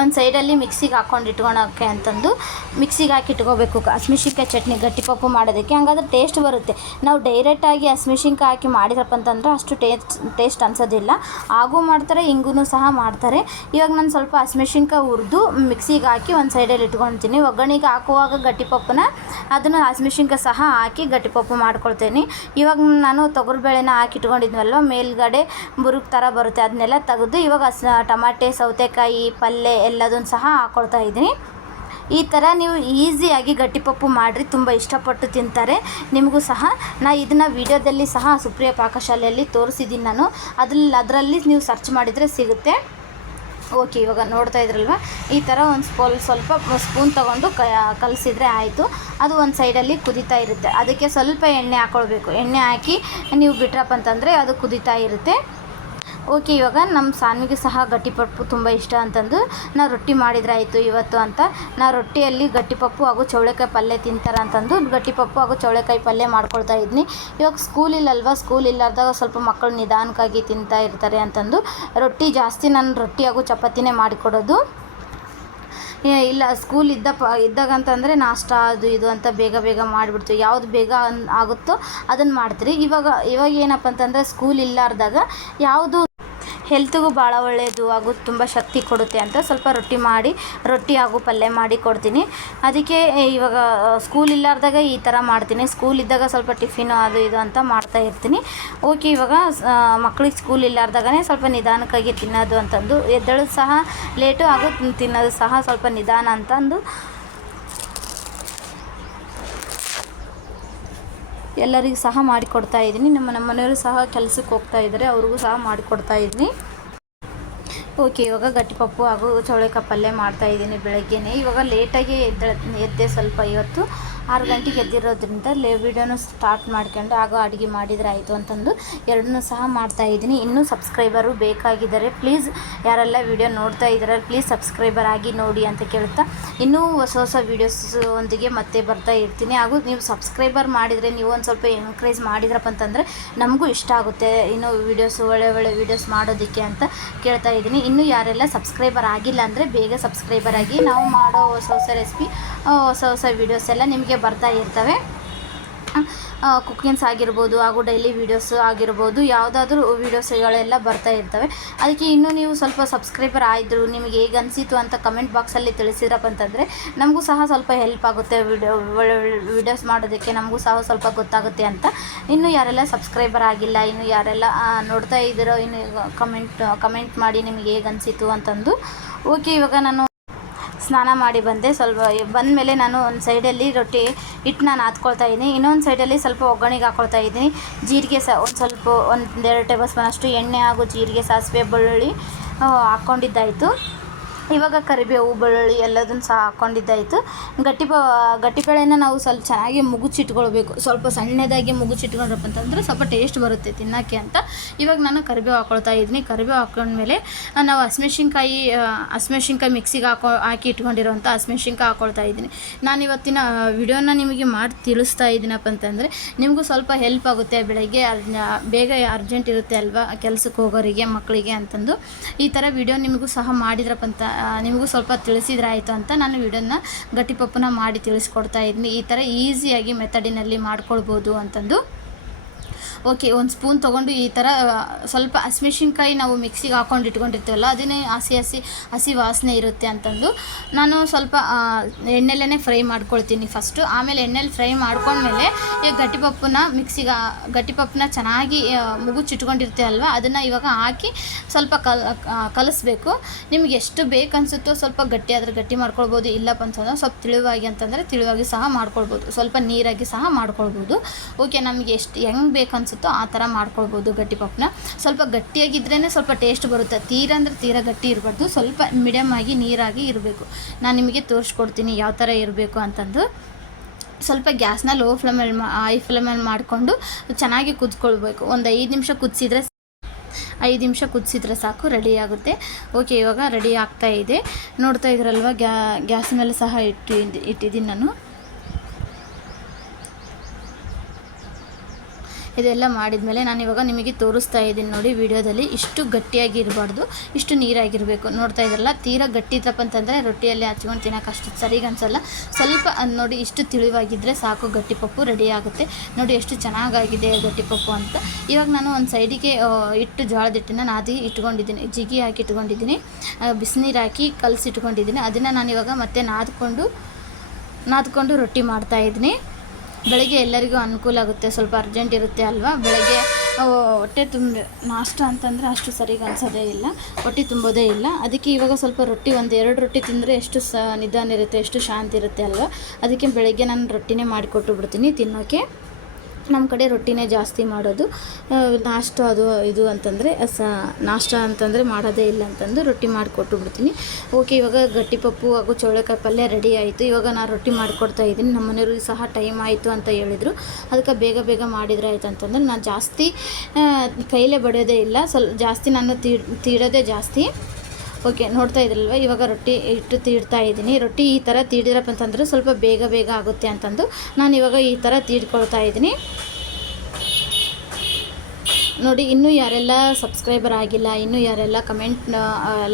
ಒಂದು ಸೈಡಲ್ಲಿ ಮಿಕ್ಸಿಗೆ ಹಾಕ್ಕೊಂಡು ಇಟ್ಕೊಳೋಕ್ಕೆ ಅಂತಂದು ಮಿಕ್ಸಿಗೆ ಹಾಕಿ ಇಟ್ಕೋಬೇಕು ಹಸಿಮೆಣ್ಸಿನ್ಕಾಯಿ ಚಟ್ನಿ ಗಟ್ಟಿಪಪ್ಪು ಮಾಡೋದಕ್ಕೆ. ಹಂಗಾದ್ರೆ ಟೇಸ್ಟ್ ಬರುತ್ತೆ. ನಾವು ಡೈರೆಕ್ಟಾಗಿ ಹಸಿಮೆಣ್ಸಿನ್ಕಾಯಿ ಹಾಕಿ ಮಾಡಿದ್ರಪ್ಪ ಅಂತಂದರೆ ಅಷ್ಟು ಟೇಸ್ಟ್ ಅನ್ಸೋದಿಲ್ಲ. ಹಾಗೂ ಮಾಡ್ತಾರೆ, ಹಿಂಗೂ ಸಹ ಮಾಡ್ತಾರೆ. ಇವಾಗ ನಾನು ಸ್ವಲ್ಪ ಹಸಿಮೆಣ್ಸಿನ್ಕಾಯಿ ಹುರಿದು ಮಿಕ್ಸಿಗೆ ಹಾಕಿ ಒಂದು ಸೈಡಲ್ಲಿ ಇಟ್ಕೊಳ್ತೀನಿ. ಒಗ್ಗರಣೆಗೆ ಹಾಕುವಾಗ ಗಟ್ಟಿಪಪ್ಪನ ಅದನ್ನು ಹಸಿಮೆಣ್ಸಿನ್ಕಾಯಿ ಸಹ ಹಾಕಿ ಗಟ್ಟಿಪಪ್ಪು ಮಾಡ್ಕೊಳ್ತೀನಿ. ಇವಾಗ ನಾನು ತೊಗರುಬೇಳೆನ ಹಾಕಿ ಇಟ್ಕೊಂಡಿದ್ವಲ್ವ, ಮೇಲ್ಗಡೆ ಬುರುಕು ಥರ ಬರುತ್ತೆ, ಅದನ್ನೆಲ್ಲ ತೆಗೆದು ಇವಾಗ ಟಮಾಟೆ, ಸೌತೆಕಾಯಿ ಪಲ್ಯ ಎಲ್ಲದನ್ನು ಸಹ ಹಾಕ್ಕೊಳ್ತಾ ಇದ್ದೀನಿ. ಈ ಥರ ನೀವು ಈಸಿಯಾಗಿ ಗಟ್ಟಿಪಪ್ಪು ಮಾಡಿರಿ, ತುಂಬ ಇಷ್ಟಪಟ್ಟು ತಿಂತಾರೆ. ನಿಮಗೂ ಸಹ ಇದನ್ನು ವಿಡಿಯೋದಲ್ಲಿ ಸಹ ಸುಪ್ರಿಯ ಪಾಕಶಾಲೆಯಲ್ಲಿ ತೋರಿಸಿದ್ದೀನಿ ನಾನು. ಅದರಲ್ಲಿ ನೀವು ಸರ್ಚ್ ಮಾಡಿದರೆ ಸಿಗುತ್ತೆ. ಓಕೆ, ಇವಾಗ ನೋಡ್ತಾ ಇದ್ರಲ್ವ, ಈ ಥರ ಒಂದು ಸ್ವಲ್ಪ ಸ್ಪೂನ್ ತೊಗೊಂಡು ಕಲಸಿದ್ರೆ ಆಯಿತು. ಅದು ಒಂದು ಸೈಡಲ್ಲಿ ಕುದೀತಾ ಇರುತ್ತೆ. ಅದಕ್ಕೆ ಸ್ವಲ್ಪ ಎಣ್ಣೆ ಹಾಕ್ಕೊಳ್ಬೇಕು. ಎಣ್ಣೆ ಹಾಕಿ ನೀವು ಬಿಟ್ರಪ್ಪ ಅಂತಂದರೆ ಅದು ಕುದೀತಾ ಇರುತ್ತೆ. ಓಕೆ, ಇವಾಗ ನಮ್ಮ ಸಾನ್ವಿಗೆ ಸಹ ಗಟ್ಟಿಪಪ್ಪು ತುಂಬ ಇಷ್ಟ ಅಂತಂದು ನಾವು ರೊಟ್ಟಿ ಮಾಡಿದ್ರಾಯಿತು ಇವತ್ತು ಅಂತ. ನಾವು ರೊಟ್ಟಿಯಲ್ಲಿ ಗಟ್ಟಿಪಪ್ಪು ಹಾಗೂ ಚೌಳೆಕಾಯಿ ಪಲ್ಯ ತಿಂತಾರೆ ಅಂತಂದು ಗಟ್ಟಿಪಪ್ಪು ಹಾಗೂ ಚೌಳೆಕಾಯಿ ಪಲ್ಯ ಮಾಡ್ಕೊಳ್ತಾ ಇದ್ದೀನಿ. ಇವಾಗ ಸ್ಕೂಲ್ ಇಲ್ಲಾರ್ದಾಗ ಸ್ವಲ್ಪ ಮಕ್ಕಳು ನಿಧಾನಕ್ಕಾಗಿ ತಿಂತಾ ಇರ್ತಾರೆ ಅಂತಂದು ರೊಟ್ಟಿ ಜಾಸ್ತಿ ನಾನು ರೊಟ್ಟಿ ಹಾಗೂ ಚಪಾತಿನೇ ಮಾಡಿಕೊಡೋದು. ಇಲ್ಲ ಸ್ಕೂಲ್ ಇದ್ದಾಗ ಅಂತಂದರೆ ನಾಷ್ಟ ಅದು ಇದು ಅಂತ ಬೇಗ ಮಾಡಿಬಿಡ್ತೀವಿ. ಯಾವುದು ಬೇಗ ಆಗುತ್ತೋ ಅದನ್ನು ಮಾಡ್ತೀರಿ. ಇವಾಗ ಏನಪ್ಪ ಅಂತಂದರೆ ಸ್ಕೂಲ್ ಇಲ್ಲಾರ್ದಾಗ ಯಾವುದು ಹೆಲ್ತ್ಗೂ ಭಾಳ ಒಳ್ಳೆಯದು ಹಾಗೂ ತುಂಬ ಶಕ್ತಿ ಕೊಡುತ್ತೆ ಅಂತ ಸ್ವಲ್ಪ ರೊಟ್ಟಿ ಹಾಗೂ ಪಲ್ಯ ಮಾಡಿ ಕೊಡ್ತೀನಿ. ಅದಕ್ಕೆ ಇವಾಗ ಸ್ಕೂಲ್ ಇಲ್ಲಾರ್ದಾಗ ಈ ಥರ ಮಾಡ್ತೀನಿ. ಸ್ಕೂಲ್ ಇದ್ದಾಗ ಸ್ವಲ್ಪ ಟಿಫಿನು ಅದು ಇದು ಅಂತ ಮಾಡ್ತಾ ಇರ್ತೀನಿ. ಓಕೆ, ಇವಾಗ ಮಕ್ಕಳಿಗೆ ಸ್ಕೂಲ್ ಇಲ್ಲಾರ್ದಾಗನೇ ಸ್ವಲ್ಪ ನಿಧಾನಕ್ಕಾಗಿ ತಿನ್ನೋದು ಅಂತಂದು ಎದ್ದೇಳೋದು ಸಹ ಲೇಟು ಹಾಗೂ ತಿನ್ನೋದು ಸಹ ಸ್ವಲ್ಪ ನಿಧಾನ ಅಂತಂದು ಎಲ್ಲರಿಗೂ ಸಹ ಮಾಡಿಕೊಡ್ತಾ ಇದ್ದೀನಿ. ನಮ್ಮ ಮನೆಯವರು ಸಹ ಕೆಲಸಕ್ಕೆ ಹೋಗ್ತಾ ಇದ್ದಾರೆ, ಅವ್ರಿಗೂ ಸಹ ಮಾಡಿಕೊಡ್ತಾ ಇದ್ದೀನಿ. ಓಕೆ, ಇವಾಗ ಗಟ್ಟಿಪಪ್ಪು ಹಾಗೂ ಚೌಳೆಕಾಯಿ ಪಲ್ಯ ಮಾಡ್ತಾಯಿದ್ದೀನಿ ಬೆಳಗ್ಗೆನೇ. ಇವಾಗ ಲೇಟಾಗಿ ಎದ್ದೆ ಸ್ವಲ್ಪ. ಇವತ್ತು 6 ಗಂಟೆಗೆ ಎದ್ದಿರೋದ್ರಿಂದ ವೀಡಿಯೋನ ಸ್ಟಾರ್ಟ್ ಮಾಡ್ಕೊಂಡು ಆಗ ಅಡುಗೆ ಮಾಡಿದರೆ ಆಯಿತು ಅಂತಂದು ಎರಡನ್ನೂ ಸಹ ಮಾಡ್ತಾಯಿದ್ದೀನಿ. ಇನ್ನೂ ಸಬ್ಸ್ಕ್ರೈಬರು ಬೇಕಾಗಿದ್ದಾರೆ. ಪ್ಲೀಸ್ ಯಾರೆಲ್ಲ ವೀಡಿಯೋ ನೋಡ್ತಾ ಇದ್ದಾರೆ ಪ್ಲೀಸ್ ಸಬ್ಸ್ಕ್ರೈಬರ್ ಆಗಿ ನೋಡಿ ಅಂತ ಕೇಳ್ತಾ ಇನ್ನೂ ಹೊಸ ಹೊಸ ವೀಡಿಯೋಸ್ ಒಂದಿಗೆ ಮತ್ತೆ ಬರ್ತಾ ಇರ್ತೀನಿ. ಹಾಗೂ ನೀವು ಸಬ್ಸ್ಕ್ರೈಬರ್ ಮಾಡಿದರೆ, ನೀವು ಒಂದು ಸ್ವಲ್ಪ ಎನ್ಕರೇಜ್ ಮಾಡಿದ್ರಪ್ಪ ಅಂತಂದರೆ ನಮಗೂ ಇಷ್ಟ ಆಗುತ್ತೆ ಇನ್ನೂ ವೀಡಿಯೋಸು ಒಳ್ಳೆ ವೀಡಿಯೋಸ್ ಮಾಡೋದಕ್ಕೆ ಅಂತ ಕೇಳ್ತಾ ಇದ್ದೀನಿ. ಇನ್ನೂ ಯಾರೆಲ್ಲ ಸಬ್ಸ್ಕ್ರೈಬರ್ ಆಗಿಲ್ಲ ಅಂದರೆ ಬೇಗ ಸಬ್ಸ್ಕ್ರೈಬರ್ ಆಗಿ. ನಾವು ಮಾಡೋ ಹೊಸ ಹೊಸ ರೆಸಿಪಿ, ಹೊಸ ವೀಡಿಯೋಸ್ ಎಲ್ಲ ನಿಮಗೆ ಬರ್ತಾ ಇರ್ತವೆ. ಕುಕಿಂಗ್ಸ್ ಆಗಿರ್ಬೋದು ಹಾಗೂ ಡೈಲಿ ವೀಡಿಯೋಸ್ ಆಗಿರ್ಬೋದು, ಯಾವುದಾದ್ರೂ ವೀಡಿಯೋಸ್ಗಳೆಲ್ಲ ಬರ್ತಾ ಇರ್ತವೆ. ಅದಕ್ಕೆ ಇನ್ನೂ ನೀವು ಸ್ವಲ್ಪ ಸಬ್ಸ್ಕ್ರೈಬರ್ ಆಯಿತು, ನಿಮಗೆ ಹೇಗೆ ಅನಿಸಿತು ಅಂತ ಕಮೆಂಟ್ ಬಾಕ್ಸಲ್ಲಿ ತಿಳಿಸಿದ್ರಪ್ಪ ಅಂತಂದರೆ ನಮಗೂ ಸಹ ಸ್ವಲ್ಪ ಹೆಲ್ಪ್ ಆಗುತ್ತೆ. ಒಳ್ಳೆ ವೀಡಿಯೋಸ್ ಮಾಡೋದಕ್ಕೆ ನಮಗೂ ಸಹ ಸ್ವಲ್ಪ ಗೊತ್ತಾಗುತ್ತೆ ಅಂತ. ಇನ್ನೂ ಯಾರೆಲ್ಲ ಸಬ್ಸ್ಕ್ರೈಬರ್ ಆಗಿಲ್ಲ, ಇನ್ನು ಯಾರೆಲ್ಲ ನೋಡ್ತಾ ಇದ್ದೀರೋ, ಇನ್ನು ಕಮೆಂಟ್ ಮಾಡಿ ನಿಮಗೆ ಹೇಗೆ ಅನಿಸಿತು ಅಂತಂದು. ಓಕೆ, ಇವಾಗ ನಾನು ಸ್ನಾನ ಮಾಡಿ ಬಂದೆ. ಸ್ವಲ್ಪ ಬಂದ ಮೇಲೆ ನಾನು ಒಂದು ಸೈಡಲ್ಲಿ ರೊಟ್ಟಿ ಹಿಟ್ಟನ್ನ ನಾದ್ಕೊಳ್ತಾ ಇದ್ದೀನಿ, ಇನ್ನೊಂದು ಸೈಡಲ್ಲಿ ಸ್ವಲ್ಪ ಒಗ್ಗರಣೆಗೆ ಹಾಕ್ಕೊಳ್ತಾ ಇದ್ದೀನಿ. ಜೀರಿಗೆ ಒಂದೆರಡು ಟೇಬಲ್ ಸ್ಪೂನ್ ಅಷ್ಟು ಎಣ್ಣೆ ಹಾಗೂ ಜೀರಿಗೆ, ಸಾಸಿವೆ, ಬೆಳ್ಳುಳ್ಳಿ ಹಾಕ್ಕೊಂಡಿದ್ದಾಯಿತು. ಇವಾಗ ಕರಿಬೇವು, ಬೆಳ್ಳುಳ್ಳಿ ಎಲ್ಲದನ್ನು ಸಹ ಹಾಕ್ಕೊಂಡಿದ್ದಾಯಿತು. ಗಟ್ಟಿಬೇಳೆನ ನಾವು ಸ್ವಲ್ಪ ಚೆನ್ನಾಗಿ ಮುಗುಚಿಟ್ಕೊಳ್ಬೇಕು. ಸ್ವಲ್ಪ ಸಣ್ಣದಾಗಿ ಮುಗುಚಿಟ್ಕೊಂಡ್ರಪ್ಪ ಅಂತಂದರೆ ಸ್ವಲ್ಪ ಟೇಸ್ಟ್ ಬರುತ್ತೆ ತಿನ್ನೋಕ್ಕೆ ಅಂತ. ಇವಾಗ ನಾನು ಕರಿಬೇವು ಹಾಕ್ಕೊಳ್ತಾ ಇದ್ದೀನಿ. ಕರಿಬೇವು ಹಾಕ್ಕೊಂಡ್ಮೇಲೆ ನಾವು ಹಸಿಮೆಣ್ಸಿನ್ಕಾಯಿ ಮಿಕ್ಸಿಗೆ ಹಾಕಿ ಇಟ್ಕೊಂಡಿರೋಂಥ ಹಸಿಮೆಣ್ಸಿನ್ಕಾಯಿ ಹಾಕ್ಕೊಳ್ತಾ ಇದ್ದೀನಿ. ನಾನು ಇವತ್ತಿನ ವಿಡಿಯೋನ ನಿಮಗೆ ಮಾಡಿ ತಿಳಿಸ್ತಾ ಇದ್ದೀನಪ್ಪ ಅಂತಂದರೆ ನಿಮಗೂ ಸ್ವಲ್ಪ ಹೆಲ್ಪ್ ಆಗುತ್ತೆ. ಬೆಳಗ್ಗೆ ಬೇಗ ಅರ್ಜೆಂಟ್ ಇರುತ್ತೆ ಅಲ್ವಾ ಕೆಲಸಕ್ಕೆ ಹೋಗೋರಿಗೆ, ಮಕ್ಕಳಿಗೆ ಅಂತಂದು ಈ ಥರ ವಿಡಿಯೋ ನಿಮಗೂ ಸಹ ಮಾಡಿದ್ರಪ್ಪ ಅಂತ ನಿಮಗೂ ಸ್ವಲ್ಪ ತಿಳಿಸಿದ್ರಾಯಿತು ಅಂತ ನಾನು ವಿಡಿಯೋನ ಗಟ್ಟಿಪಪ್ಪನ ಮಾಡಿ ತಿಳಿಸ್ಕೊಡ್ತಾ ಇದ್ದೀನಿ. ಈ ಥರ ಈಸಿಯಾಗಿ ಮೆಥಡಿನಲ್ಲಿ ಮಾಡ್ಕೊಳ್ಬೋದು ಅಂತಂದು. ಓಕೆ, ಒಂದು ಸ್ಪೂನ್ ತೊಗೊಂಡು ಈ ಥರ ಸ್ವಲ್ಪ ಹಸಿಮೆಣ್ಸಿನ್ಕಾಯಿ ನಾವು ಮಿಕ್ಸಿಗೆ ಹಾಕ್ಕೊಂಡು ಇಟ್ಕೊಂಡಿರ್ತೀವಲ್ಲ, ಅದನ್ನೇ ಹಸಿ ವಾಸನೆ ಇರುತ್ತೆ ಅಂತಂದು ನಾನು ಸ್ವಲ್ಪ ಎಣ್ಣೆಲೇ ಫ್ರೈ ಮಾಡ್ಕೊಳ್ತೀನಿ ಫಸ್ಟು. ಆಮೇಲೆ ಎಣ್ಣೆಲಿ ಫ್ರೈ ಮಾಡ್ಕೊಂಡ್ಮೇಲೆ ಈ ಗಟ್ಟಿಪಪ್ಪನ ಚೆನ್ನಾಗಿ ಮುಗುಚಿಟ್ಕೊಂಡಿರ್ತೀವಲ್ವ, ಅದನ್ನು ಇವಾಗ ಹಾಕಿ ಸ್ವಲ್ಪ ಕಲಿಸ್ಬೇಕು. ನಿಮ್ಗೆ ಎಷ್ಟು ಬೇಕು ಅನಿಸುತ್ತೋ ಸ್ವಲ್ಪ ಗಟ್ಟಿ ಆದರೆ ಗಟ್ಟಿ ಮಾಡ್ಕೊಳ್ಬೋದು, ಇಲ್ಲಪ್ಪ ಅಂತಂದ್ರೆ ಸ್ವಲ್ಪ ತಿಳಿವಾಗಿ ಸಹ ಮಾಡ್ಕೊಳ್ಬೋದು, ಸ್ವಲ್ಪ ನೀರಾಗಿ ಸಹ ಮಾಡ್ಕೊಳ್ಬೋದು. ಓಕೆ, ನಮಗೆ ಎಷ್ಟು ಹೆಂಗೆ ಬೇಕು ಅನಿಸುತ್ತೋ ಆ ಥರ ಮಾಡ್ಕೊಳ್ಬೋದು. ಗಟ್ಟಿಪಪ್ಪನ ಸ್ವಲ್ಪ ಗಟ್ಟಿಯಾಗಿದ್ರೇ ಸ್ವಲ್ಪ ಟೇಸ್ಟ್ ಬರುತ್ತೆ. ತೀರಾ ಗಟ್ಟಿ ಇರಬಾರ್ದು, ಸ್ವಲ್ಪ ಮೀಡಿಯಮ್ ಆಗಿ ನೀರಾಗಿ ಇರಬೇಕು. ನಾನು ನಿಮಗೆ ತೋರಿಸ್ಕೊಡ್ತೀನಿ ಯಾವ ಥರ ಇರಬೇಕು ಅಂತಂದು. ಸ್ವಲ್ಪ ಗ್ಯಾಸ್ನ ಹೈ ಫ್ಲೇಮಲ್ಲಿ ಮಾಡಿಕೊಂಡು ಚೆನ್ನಾಗಿ ಕುದಿಸ್ಕೊಳ್ಬೇಕು. ಒಂದು 5 ನಿಮಿಷ ಕುದಿಸಿದ್ರೆ ಸಾಕು, ರೆಡಿ ಆಗುತ್ತೆ. ಓಕೆ, ಇವಾಗ ರೆಡಿ ಆಗ್ತಾ ಇದೆ. ನೋಡ್ತಾ ಇದ್ರಲ್ವ, ಗ್ಯಾಸ್ ಮೇಲೆ ಸಹ ಇಟ್ಟಿದ್ದೀನಿ ನಾನು. ಇದೆಲ್ಲ ಮಾಡಿದ್ಮೇಲೆ ನಾನು ಇವಾಗ ನಿಮಗೆ ತೋರಿಸ್ತಾ ಇದ್ದೀನಿ ನೋಡಿ ವಿಡಿಯೋದಲ್ಲಿ. ಇಷ್ಟು ಗಟ್ಟಿಯಾಗಿ ಇರಬಾರ್ದು, ಇಷ್ಟು ನೀರಾಗಿರಬೇಕು. ನೋಡ್ತಾ ಇದ್ರಲ್ಲ, ತೀರಾ ಗಟ್ಟಿ ಇತ್ತಪ್ಪ ಅಂತಂದರೆ ರೊಟ್ಟಿಯಲ್ಲಿ ಹಚ್ಕೊಂಡು ತಿನ್ನೋಕೆ ಅಷ್ಟು ಸರಿಗೆ ಅನಿಸಲ್ಲ. ಸ್ವಲ್ಪ ನೋಡಿ ಇಷ್ಟು ತಿಳಿವಾಗಿದ್ದರೆ ಸಾಕು, ಗಟ್ಟಿಪಪ್ಪು ರೆಡಿ ಆಗುತ್ತೆ. ನೋಡಿ ಎಷ್ಟು ಚೆನ್ನಾಗಾಗಿದೆ ಗಟ್ಟಿಪಪ್ಪು ಅಂತ. ಇವಾಗ ನಾನು ಒಂದು ಸೈಡಿಗೆ ಜೋಳದ ಹಿಟ್ಟನ್ನು ನಾದಿ ಇಟ್ಕೊಂಡಿದ್ದೀನಿ, ಜಿಗಿ ಹಾಕಿ ಇಟ್ಕೊಂಡಿದ್ದೀನಿ, ಬಿಸಿನೀರು ಹಾಕಿ ಕಲಸಿಟ್ಕೊಂಡಿದ್ದೀನಿ. ಅದನ್ನು ನಾನು ಇವಾಗ ಮತ್ತೆ ನಾದ್ಕೊಂಡು ರೊಟ್ಟಿ ಮಾಡ್ತಾಯಿದ್ದೀನಿ. ಬೆಳಗ್ಗೆ ಎಲ್ಲರಿಗೂ ಅನುಕೂಲ ಆಗುತ್ತೆ, ಸ್ವಲ್ಪ ಅರ್ಜೆಂಟ್ ಇರುತ್ತೆ ಅಲ್ವಾ. ಬೆಳಗ್ಗೆ ಹೊಟ್ಟೆ ನಾಷ್ಟ ಅಂತಂದರೆ ಅಷ್ಟು ಸರಿಗೆ ಅನಿಸೋದೇ ಇಲ್ಲ, ಹೊಟ್ಟೆ ತುಂಬೋದೇ ಇಲ್ಲ. ಅದಕ್ಕೆ ಇವಾಗ ಸ್ವಲ್ಪ ರೊಟ್ಟಿ, 1-2 ರೊಟ್ಟಿ ತಿಂದರೆ ಎಷ್ಟು ನಿಧಾನ ಇರುತ್ತೆ, ಎಷ್ಟು ಶಾಂತಿ ಇರುತ್ತೆ ಅಲ್ವಾ. ಅದಕ್ಕೆ ಬೆಳಗ್ಗೆ ನಾನು ರೊಟ್ಟಿನೇ ಮಾಡಿಕೊಟ್ಟು ಬಿಡ್ತೀನಿ ತಿನ್ನೋಕ್ಕೆ. ನಮ್ಮ ಕಡೆ ರೊಟ್ಟಿನೇ ಜಾಸ್ತಿ ಮಾಡೋದು. ನಾಷ್ಟ ಇದು ಅಂತಂದರೆ ನಾಷ್ಟ ಅಂತಂದರೆ ಮಾಡೋದೇ ಇಲ್ಲ ಅಂತಂದು ರೊಟ್ಟಿ ಮಾಡಿಕೊಟ್ಟು ಬಿಡ್ತೀನಿ. ಓಕೆ, ಇವಾಗ ಗಟ್ಟಿಪಪ್ಪು ಹಾಗೂ ಚೌಳೆಕಾಯಿ ಪಲ್ಯ ರೆಡಿ ಆಯಿತು. ಇವಾಗ ನಾನು ರೊಟ್ಟಿ ಮಾಡಿಕೊಡ್ತಾ ಇದ್ದೀನಿ. ನಮ್ಮ ಮನೆಯವ್ರಿಗೆ ಸಹ ಟೈಮ್ ಆಯಿತು ಅಂತ ಹೇಳಿದರು. ಅದಕ್ಕೆ ಬೇಗ ಮಾಡಿದ್ರೆ ಆಯಿತು ಅಂತಂದರೆ ನಾನು ಜಾಸ್ತಿ ಕೈಲೇ ಬಡಿಯೋದೇ ಇಲ್ಲ, ಜಾಸ್ತಿ ನಾನು ತೀಡೋದೇ ಜಾಸ್ತಿ. ಓಕೆ, ನೋಡ್ತಾ ಇದ್ರಲ್ವ, ಇವಾಗ ರೊಟ್ಟಿ ಇಟ್ಟು ತೀಡ್ತಾ ಇದ್ದೀನಿ. ರೊಟ್ಟಿ ಈ ಥರ ತೀಡಿದ್ರಪ್ಪ ಅಂತಂದರೆ ಸ್ವಲ್ಪ ಬೇಗ ಆಗುತ್ತೆ ಅಂತಂದು ನಾನು ಇವಾಗ ಈ ಥರ ತೀಡ್ಕೊಳ್ತಾ ಇದ್ದೀನಿ. ನೋಡಿ, ಇನ್ನೂ ಯಾರೆಲ್ಲ ಸಬ್ಸ್ಕ್ರೈಬರ್ ಆಗಿಲ್ಲ, ಇನ್ನೂ ಯಾರೆಲ್ಲ ಕಮೆಂಟ್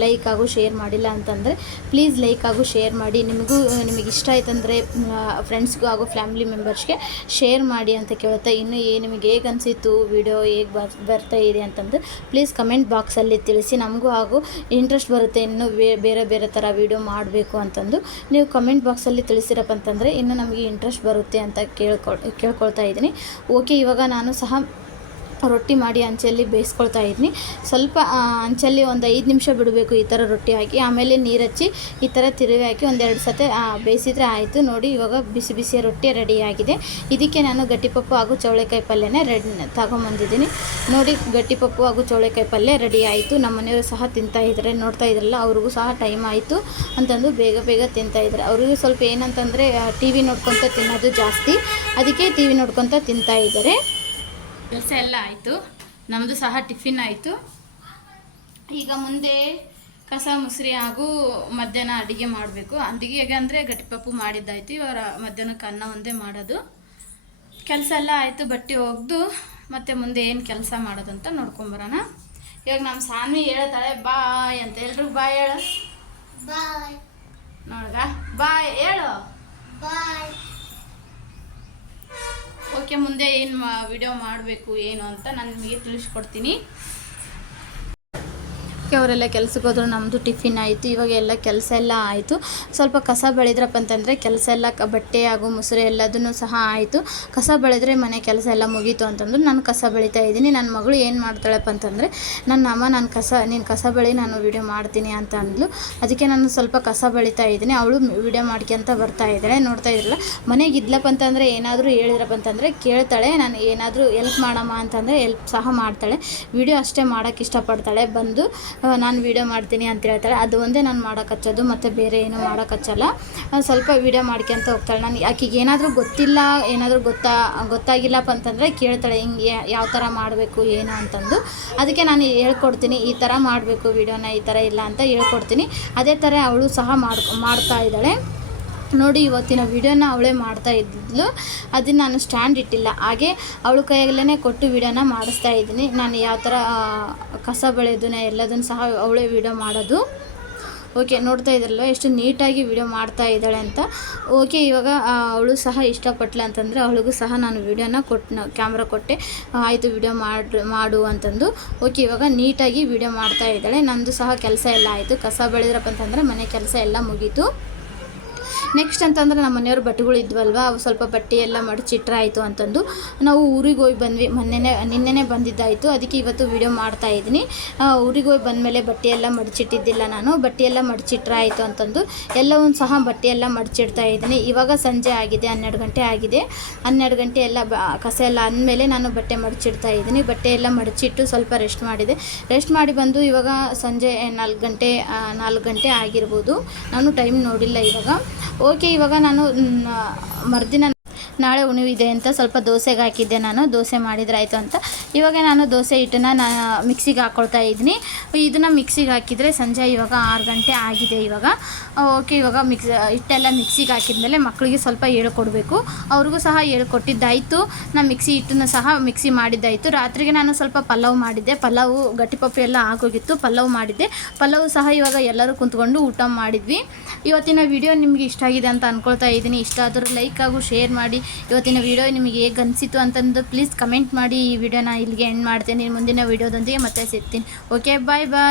ಲೈಕ್ ಹಾಗೂ ಶೇರ್ ಮಾಡಿಲ್ಲ ಅಂತಂದರೆ ಪ್ಲೀಸ್ ಲೈಕ್ ಹಾಗೂ ಶೇರ್ ಮಾಡಿ. ನಿಮಗೆ ಇಷ್ಟ ಆಯ್ತಂದರೆ ಫ್ರೆಂಡ್ಸ್ಗೂ ಹಾಗೂ ಫ್ಯಾಮಿಲಿ ಮೆಂಬರ್ಸ್ಗೆ ಶೇರ್ ಮಾಡಿ ಅಂತ ಕೇಳುತ್ತಾ, ಇನ್ನೂ ನಿಮಗೆ ಹೇಗೆ ಅನಿಸಿತು ವಿಡಿಯೋ, ಹೇಗೆ ಬರ್ತಾ ಇದೆ ಅಂತಂದು ಪ್ಲೀಸ್ ಕಮೆಂಟ್ ಬಾಕ್ಸಲ್ಲಿ ತಿಳಿಸಿ. ನಮಗೂ ಹಾಗೂ ಇಂಟ್ರೆಸ್ಟ್ ಬರುತ್ತೆ ಇನ್ನೂ ಬೇರೆ ಥರ ವಿಡಿಯೋ ಮಾಡಬೇಕು ಅಂತಂದು. ನೀವು ಕಮೆಂಟ್ ಬಾಕ್ಸಲ್ಲಿ ತಿಳಿಸಿರಪ್ಪ ಅಂತಂದರೆ ಇನ್ನೂ ನಮಗೆ ಇಂಟ್ರೆಸ್ಟ್ ಬರುತ್ತೆ ಅಂತ ಕೇಳ್ಕೊಳ್ತಾ ಇದ್ದೀನಿ. ಓಕೆ, ಇವಾಗ ನಾನು ಸಹ ರೊಟ್ಟಿ ಮಾಡಿ ಹಂಚಲ್ಲಿ ಬೇಯಿಸ್ಕೊಳ್ತಾ ಇದ್ದೀನಿ. ಸ್ವಲ್ಪ ಹಂಚಲ್ಲಿ ಒಂದು 5 ನಿಮಿಷ ಬಿಡಬೇಕು ಈ ಥರ ರೊಟ್ಟಿ ಹಾಕಿ. ಆಮೇಲೆ ನೀರು ಹಚ್ಚಿ ಈ ಥರ ತಿರುವಿ ಹಾಕಿ 1-2 ಸತಿ ಬೇಯಿಸಿದರೆ ಆಯಿತು. ನೋಡಿ, ಇವಾಗ ಬಿಸಿ ರೊಟ್ಟಿ ರೆಡಿಯಾಗಿದೆ. ಇದಕ್ಕೆ ನಾನು ಗಟ್ಟಿಪಪ್ಪು ಹಾಗೂ ಚೌಳೆಕಾಯಿ ಪಲ್ಯನೇ ತಗೊಂಬಂದಿದ್ದೀನಿ. ನೋಡಿ, ಗಟ್ಟಿಪಪ್ಪು ಹಾಗೂ ಚೌಳೆಕಾಯಿ ಪಲ್ಯ ರೆಡಿ ಆಯಿತು. ನಮ್ಮ ಮನೆಯವರು ಸಹ ತಿಂತಾಯಿದ್ದಾರೆ. ನೋಡ್ತಾ ಇದ್ರಲ್ಲ, ಅವ್ರಿಗೂ ಸಹ ಟೈಮ್ ಆಯಿತು ಅಂತಂದು ಬೇಗ ತಿಂತಾಯಿದ್ದಾರೆ. ಅವ್ರಿಗೂ ಸ್ವಲ್ಪ ಏನಂತಂದರೆ TV ನೋಡ್ಕೊತ ತಿನ್ನೋದು ಜಾಸ್ತಿ, ಅದಕ್ಕೆ TV ನೋಡ್ಕೊತ ತಿಂತಾಯಿದ್ದಾರೆ. ಕೆಲಸ ಎಲ್ಲ ಆಯಿತು, ನಮ್ಮದು ಸಹ ಟಿಫಿನ್ ಆಯಿತು. ಈಗ ಮುಂದೆ ಕಸ ಮುಸ್ರಿ ಹಾಗೂ ಮಧ್ಯಾಹ್ನ ಅಡುಗೆ ಮಾಡಬೇಕು. ಅಡುಗೆಗೆ ಅಂದರೆ ಗಟ್ಟಿಪಪ್ಪು ಮಾಡಿದ್ದಾಯಿತು. ಇವಾಗ ಮಧ್ಯಾಹ್ನಕ್ಕೆ ಅನ್ನ ಒಂದೇ ಮಾಡೋದು. ಕೆಲಸ ಎಲ್ಲ ಆಯಿತು, ಬಟ್ಟೆ ಒಗೆದು ಮತ್ತು ಮುಂದೆ ಏನು ಕೆಲಸ ಮಾಡೋದು ಅಂತ ನೋಡ್ಕೊಂಬರೋಣ. ಇವಾಗ ನಮ್ಮ ಸಾನ್ವಿ ಹೇಳ್ತಾಳೆ ಬಾಯ್ ಅಂತ. ಎಲ್ರಿಗೂ ಬಾಯ್ ಹೇಳು. ಬಾಯ್ ನೋಡ್ಗ ಬಾಯ್ ಹೇಳು. ಬಾಯ್. ಓಕೆ, ಮುಂದೆ ಏನು ವಿಡಿಯೋ ಮಾಡಬೇಕು ಏನು ಅಂತ ನಾನು ನಿಮಗೆ ತಿಳಿಸ್ಕೊಡ್ತೀನಿ. ಅವರೆಲ್ಲ ಕೆಲ್ಸಕ್ಕೆ ಹೋದ್ರು, ನಮ್ಮದು ಟಿಫಿನ್ ಆಯಿತು. ಇವಾಗ ಎಲ್ಲ ಕೆಲಸ ಎಲ್ಲ ಆಯಿತು. ಸ್ವಲ್ಪ ಕಸ ಬೆಳೆದ್ರಪ್ಪ ಅಂತಂದರೆ ಕೆಲಸ ಎಲ್ಲ ಬಟ್ಟೆ ಹಾಗೂ ಮುಸುರೆ ಎಲ್ಲದನ್ನು ಸಹ ಆಯಿತು. ಕಸ ಬೆಳೆದ್ರೆ ಮನೆ ಕೆಲಸ ಎಲ್ಲ ಮುಗೀತು ಅಂತಂದು ನಾನು ಕಸ ಬೆಳೀತಾ ಇದ್ದೀನಿ. ನನ್ನ ಮಗಳು ಏನು ಮಾಡ್ತಾಳಪ್ಪ ಅಂತಂದರೆ, ನನ್ನ ಅಮ್ಮ ನೀನು ಕಸ ಬೆಳಿ, ನಾನು ವಿಡಿಯೋ ಮಾಡ್ತೀನಿ ಅಂತ ಅಂದ್ಲು. ಅದಕ್ಕೆ ನಾನು ಸ್ವಲ್ಪ ಕಸ ಬೆಳೀತಾ ಇದ್ದೀನಿ. ಅವಳು ವಿಡಿಯೋ ಮಾಡ್ಕೊಂತ ಬರ್ತಾ ಇದ್ದಾಳೆ. ನೋಡ್ತಾ ಇದ್ರಲ್ಲ, ಮನೆಗೆ ಇದ್ಲಪ್ಪ ಅಂತಂದರೆ ಏನಾದರೂ ಹೇಳಿದ್ರಪ್ಪ ಅಂತಂದರೆ ಕೇಳ್ತಾಳೆ. ನಾನು ಏನಾದರೂ ಎಲ್ಪ್ ಮಾಡಮ್ಮ ಅಂತಂದರೆ ಎಲ್ಪ್ ಸಹ ಮಾಡ್ತಾಳೆ. ವಿಡಿಯೋ ಅಷ್ಟೇ ಮಾಡೋಕ್ಕೆ ಇಷ್ಟಪಡ್ತಾಳೆ. ಬಂದು ನಾನು ವೀಡಿಯೋ ಮಾಡ್ತೀನಿ ಅಂತ ಹೇಳ್ತಾಳೆ. ಅದು ಒಂದೇ ನಾನು ಮಾಡೋಕೆ ಹಚ್ಚೋದು, ಮತ್ತು ಬೇರೆ ಏನೂ ಮಾಡೋಕೆ ಹಚ್ಚಲ್ಲ. ಸ್ವಲ್ಪ ವೀಡಿಯೋ ಮಾಡ್ಕೊಂತ ಹೋಗ್ತಾಳೆ. ನಾನು ಆಕೆಗೆ ಏನಾದರೂ ಗೊತ್ತಿಲ್ಲ, ಏನಾದರೂ ಗೊತ್ತಾಗಿಲ್ಲಪ್ಪ ಅಂತಂದರೆ ಕೇಳ್ತಾಳೆ, ಹಿಂಗೆ ಯಾವ ಥರ ಮಾಡಬೇಕು ಏನು ಅಂತಂದು. ಅದಕ್ಕೆ ನಾನು ಹೇಳ್ಕೊಡ್ತೀನಿ, ಈ ಥರ ಮಾಡಬೇಕು ವೀಡಿಯೋನ, ಈ ಥರ ಇಲ್ಲ ಅಂತ ಹೇಳ್ಕೊಡ್ತೀನಿ. ಅದೇ ಥರ ಅವಳು ಸಹ ಮಾಡ್ತಾ ಇದ್ದಾಳೆ. ನೋಡಿ, ಇವತ್ತಿನ ವಿಡಿಯೋನ ಅವಳೇ ಮಾಡ್ತಾ ಇದ್ದಿದ್ಲು. ಅದನ್ನು ನಾನು ಸ್ಟ್ಯಾಂಡ್ ಇಟ್ಟಿಲ್ಲ, ಹಾಗೆ ಅವಳ ಕೈಯಲ್ಲೇ ಕೊಟ್ಟು ವಿಡಿಯೋನ ಮಾಡಿಸ್ತಾ ಇದ್ದೀನಿ. ನಾನು ಯಾವ ಥರ ಕಸ ಬೆಳೆಯೋದನ್ನ ಎಲ್ಲದನ್ನು ಸಹ ಅವಳೇ ವಿಡಿಯೋ ಮಾಡೋದು. ಓಕೆ, ನೋಡ್ತಾ ಇದ್ರಲ್ಲ ಎಷ್ಟು ನೀಟಾಗಿ ವಿಡಿಯೋ ಮಾಡ್ತಾ ಇದ್ದಾಳೆ ಅಂತ. ಓಕೆ, ಇವಾಗ ಅವಳು ಸಹ ಇಷ್ಟಪಟ್ಲೆ ಅಂತಂದರೆ ಅವಳಿಗೂ ಸಹ ನಾನು ವಿಡಿಯೋನ ಕ್ಯಾಮ್ರಾ ಕೊಟ್ಟೆ, ಆಯಿತು ವಿಡಿಯೋ ಮಾಡು ಅಂತಂದು. ಓಕೆ, ಇವಾಗ ನೀಟಾಗಿ ವಿಡಿಯೋ ಮಾಡ್ತಾ ಇದ್ದಾಳೆ. ನಮ್ಮದು ಸಹ ಕೆಲಸ ಎಲ್ಲ ಆಯಿತು. ಕಸ ಬೆಳೆದ್ರಪ್ಪ ಅಂತಂದರೆ ಮನೆ ಕೆಲಸ ಎಲ್ಲ ಮುಗೀತು. ನೆಕ್ಸ್ಟ್ ಅಂತಂದರೆ ನಮ್ಮ ಮನೆಯವ್ರ ಬಟ್ಟೆಗಳು ಇದ್ವಲ್ವ, ಅವು ಸ್ವಲ್ಪ ಬಟ್ಟೆ ಎಲ್ಲ ಮಡಚಿಟ್ರಾಯಿತು ಅಂತಂದು ನಾವು ಊರಿಗೆ ಹೋಗಿ ಬಂದ್ವಿ. ನಿನ್ನೆನೇ ಬಂದಿದ್ದಾಯಿತು. ಅದಕ್ಕೆ ಇವತ್ತು ವಿಡಿಯೋ ಮಾಡ್ತಾ ಇದ್ದೀನಿ. ಊರಿಗೆ ಹೋಗಿ ಬಂದಮೇಲೆ ಬಟ್ಟೆ ಎಲ್ಲ ಮಡಚಿಟ್ಟಿದ್ದಿಲ್ಲ ನಾನು. ಬಟ್ಟೆ ಎಲ್ಲ ಮಡಚಿಟ್ರಾಯಿತು ಅಂತಂದು ಎಲ್ಲವೂ ಸಹ ಬಟ್ಟೆ ಎಲ್ಲ ಮಡಚಿಡ್ತಾ ಇದ್ದೀನಿ. ಇವಾಗ ಸಂಜೆ ಆಗಿದೆ, 12 ಗಂಟೆ ಆಗಿದೆ. 12 ಗಂಟೆ ಎಲ್ಲ ಕಸ ಎಲ್ಲ ಅಂದಮೇಲೆ ನಾನು ಬಟ್ಟೆ ಮಡಚಿಡ್ತಾ ಇದ್ದೀನಿ. ಬಟ್ಟೆ ಎಲ್ಲ ಮಡಚಿಟ್ಟು ಸ್ವಲ್ಪ ರೆಸ್ಟ್ ಮಾಡಿದೆ. ರೆಸ್ಟ್ ಮಾಡಿ ಬಂದು ಇವಾಗ ಸಂಜೆ 4 ಗಂಟೆ ಆಗಿರ್ಬೋದು. ನಾನು ಟೈಮ್ ನೋಡಿಲ್ಲ ಇವಾಗ. ಓಕೆ, ಇವಾಗ ನಾನು ಮರುದಿನ ನಾಳೆ ಉಣಿವಿದೆ ಅಂತ ಸ್ವಲ್ಪ ದೋಸೆಗೆ ಹಾಕಿದ್ದೆ. ನಾನು ದೋಸೆ ಮಾಡಿದ್ರೆ ಆಯಿತು ಅಂತ ಇವಾಗ ನಾನು ದೋಸೆ ಹಿಟ್ಟನ್ನು ಮಿಕ್ಸಿಗೆ ಹಾಕ್ಕೊಳ್ತಾ ಇದ್ದೀನಿ. ಇದನ್ನು ಮಿಕ್ಸಿಗೆ ಹಾಕಿದರೆ ಸಂಜೆ ಇವಾಗ 6 ಗಂಟೆ ಆಗಿದೆ ಇವಾಗ. ಓಕೆ, ಇವಾಗ ಹಿಟ್ಟೆಲ್ಲ ಮಿಕ್ಸಿಗೆ ಹಾಕಿದ್ಮೇಲೆ ಮಕ್ಕಳಿಗೆ ಸ್ವಲ್ಪ ಹೇಳ್ಕೊಡ್ಬೇಕು. ಅವ್ರಿಗೂ ಸಹ ಹೇಳ್ಕೊಟ್ಟಿದ್ದಾಯಿತು. ನಾನು ಹಿಟ್ಟನ್ನು ಸಹ ಮಿಕ್ಸಿ ಮಾಡಿದ್ದಾಯಿತು. ರಾತ್ರಿಗೆ ನಾನು ಸ್ವಲ್ಪ ಪಲಾವ್ ಮಾಡಿದ್ದೆ. ಪಲಾವು ಗಟ್ಟಿಪಪ್ಪು ಎಲ್ಲ ಆಗೋಗಿತ್ತು. ಪಲಾವ್ ಮಾಡಿದ್ದೆ. ಪಲಾವು ಸಹ ಇವಾಗ ಎಲ್ಲರೂ ಕುಂತ್ಕೊಂಡು ಊಟ ಮಾಡಿದ್ವಿ. ಇವತ್ತಿನ ವಿಡಿಯೋ ನಿಮಗೆ ಇಷ್ಟ ಆಗಿದೆ ಅಂತ ಅಂದ್ಕೊಳ್ತಾ ಇದ್ದೀನಿ. ಇಷ್ಟ ಆದರೂ ಲೈಕ್ ಹಾಗೂ ಶೇರ್ ಮಾಡಿ. ಇವತ್ತಿನ ವಿಡಿಯೋ ನಿಮಗೆ ಹೇಗೆ ಅನಿಸಿತು ಅಂತಂದು ಪ್ಲೀಸ್ ಕಮೆಂಟ್ ಮಾಡಿ. ಈ ವಿಡಿಯೋನ ಇಲ್ಲಿಗೆ ಎಂಡ್ ಮಾಡ್ತೀನಿ. ಮುಂದಿನ ವಿಡಿಯೋದೊಂದಿಗೆ ಮತ್ತೆ ಸಿಗ್ತೀನಿ. ಓಕೆ, ಬಾಯ್ ಬಾಯ್.